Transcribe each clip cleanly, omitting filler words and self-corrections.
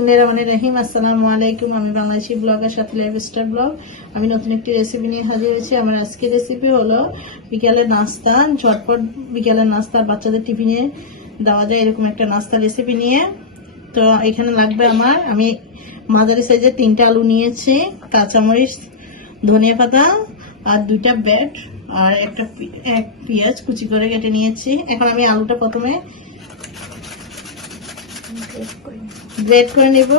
বিসমিল্লাহিররহমানিররহিম। আসসালামু আলাইকুম। আমি বাংলাদেশি ব্লগার সাথী লাইফস্টাইল ব্লগ। আমি নতুন একটি রেসিপি নিয়ে হাজির হয়েছি। আমার আজকের রেসিপি হলো বিকালের নাস্তা, ঝটপট বিকালের নাস্তা, বাচ্চাদের টিফিনে দেওয়া যায় এরকম একটা নাস্তা রেসিপি নিয়ে। তো এখানে লাগবে আমি মাঝারি সাইজের 3টা আলু নিয়েছি, কাঁচামরিচ, ধনিয়া পাতা আর 2টা ব্রেড আর এক পেঁয়াজ কুচি করে কেটে নিয়েছি। এখন আমি আলুটা প্রথমে গ্রেট করে নেব।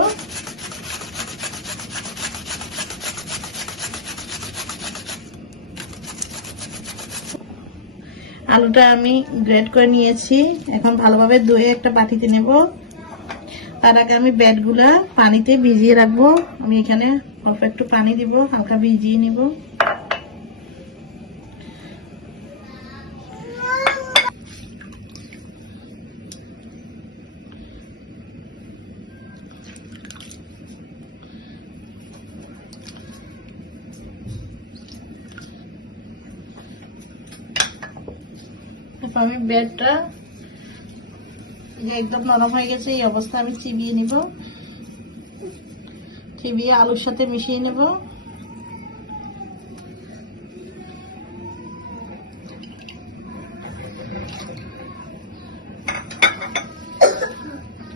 আলুটা আমি গ্রেট করে নিয়েছি। এখন ভালোভাবে ধুয়ে একটা বাটিতে নেব। তার আগে আমি ব্রেডগুলা পানিতে ভিজিয়ে রাখবো। আমি এখানে অল্প একটু পানি দিব, হালকা ভিজিয়ে নেব। আমি ব্রেডটা একদম নরম হয়ে গেছে, এই অবস্থা আমি চিবিয়ে নিব। চিবিয়ে আলুর সাথে মিশিয়ে নেব।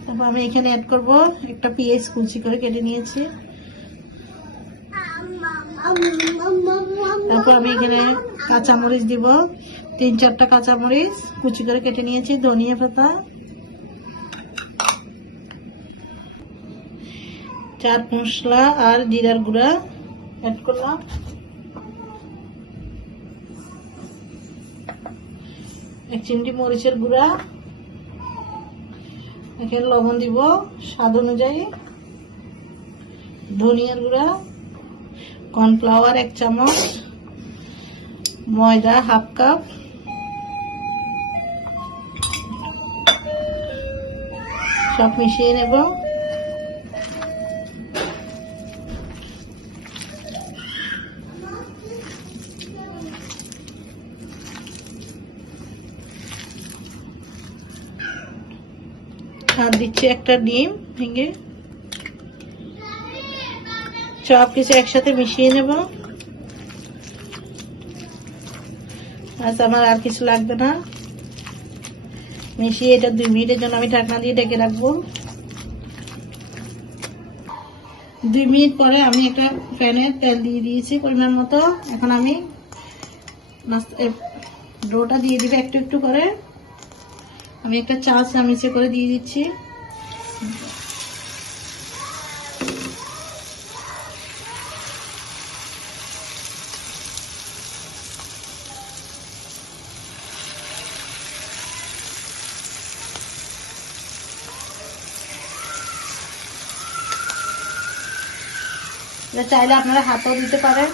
তারপর আমি এখানে অ্যাড করব একটা পেঁয়াজ কুচি করে কেটে নিয়েছি। তারপর আমি এখানে কাঁচামরিচ দিব, 3-4টা কাঁচামরিচ কুচি করে কেটে নিয়েছি। ধনিয়া পাতা, চাট মশলা আর জিরার গুঁড়া অ্যাড করলাম। এক চিমটি মরিচের গুঁড়া, এখানে লবণ দিব স্বাদ অনুযায়ী, ধনিয়ার গুঁড়া, কর্নফ্লাওয়ার 1 চামচ, ময়দা 1/2 কাপ, সব মিশিয়ে নেব। আর দিচ্ছি একটা ডিম ভেঙে। সব কিছু একসাথে মিশিয়ে নেব। আচ্ছা, আমার আর কিছু লাগবে না। মিশিয়ে এটা 2 মিনিটের জন্য আমি ঢাকনা দিয়ে ঢেকে রাখবো। 2 মিনিট পরে আমি একটা প্যানে তেল দিয়ে দিয়েছি পরিমাণ মতো। এখন আমি ডোটা দিয়ে দিবে একটু একটু করে। আমি একটা চা চামচে করে দিয়ে দিচ্ছি। চাইলে আপনারা হাতেও দিতে পারেন।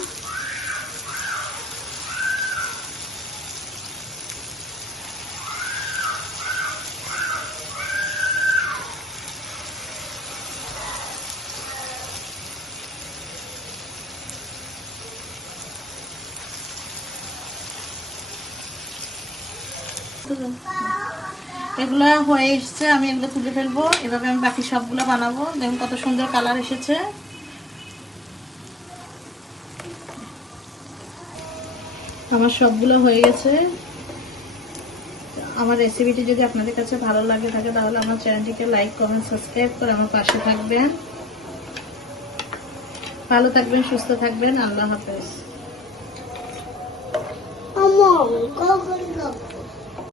এগুলো হয়ে এসছে, আমি এগুলো তুলে ফেলবো। এভাবে আমি বাকি সবগুলো বানাবো। দেখুন কত সুন্দর কালার এসেছে। আমার সবগুলো হয়ে গেছে। আমার রেসিপিটি যদি আপনাদের কাছে ভালো লাগে থাকে তাহলে আমার চ্যানেলটিকে লাইক, কমেন্ট, সাবস্ক্রাইব করে আমার পাশে থাকবেন। ভালো থাকবেন, সুস্থ থাকবেন। আল্লাহ হাফেজ।